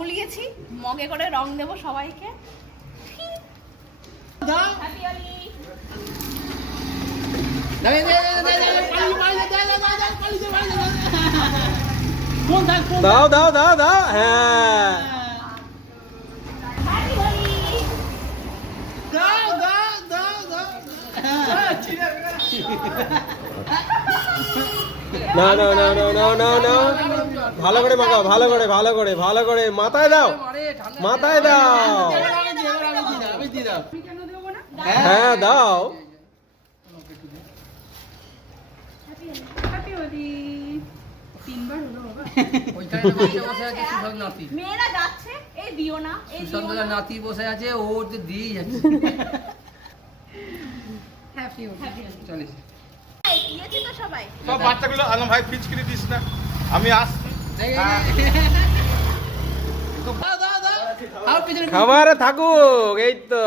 গুলিয়েছি, মগে করে রং দেব সবাইকে। দাও দাও দাও দাও। হ্যাঁ না না না না না না না, ভালো করে মাখাও, ভালো করে ভালো করে ভালো করে মাথায় দাও, মাথায় দাও। হ্যাঁ দাও। মেয়েরা যাচ্ছে, এই দিও না, এই দিও না। নাতি বসে আছে, ও তো দিয়ে যাচ্ছে। হ্যাপি চলিস দিয়েছি তো সবাই। সব বাচ্চাগুলো আলম ভাই পিচকিরি দিস না, আমি আসছি। খাবারে থাকুক, এই তো।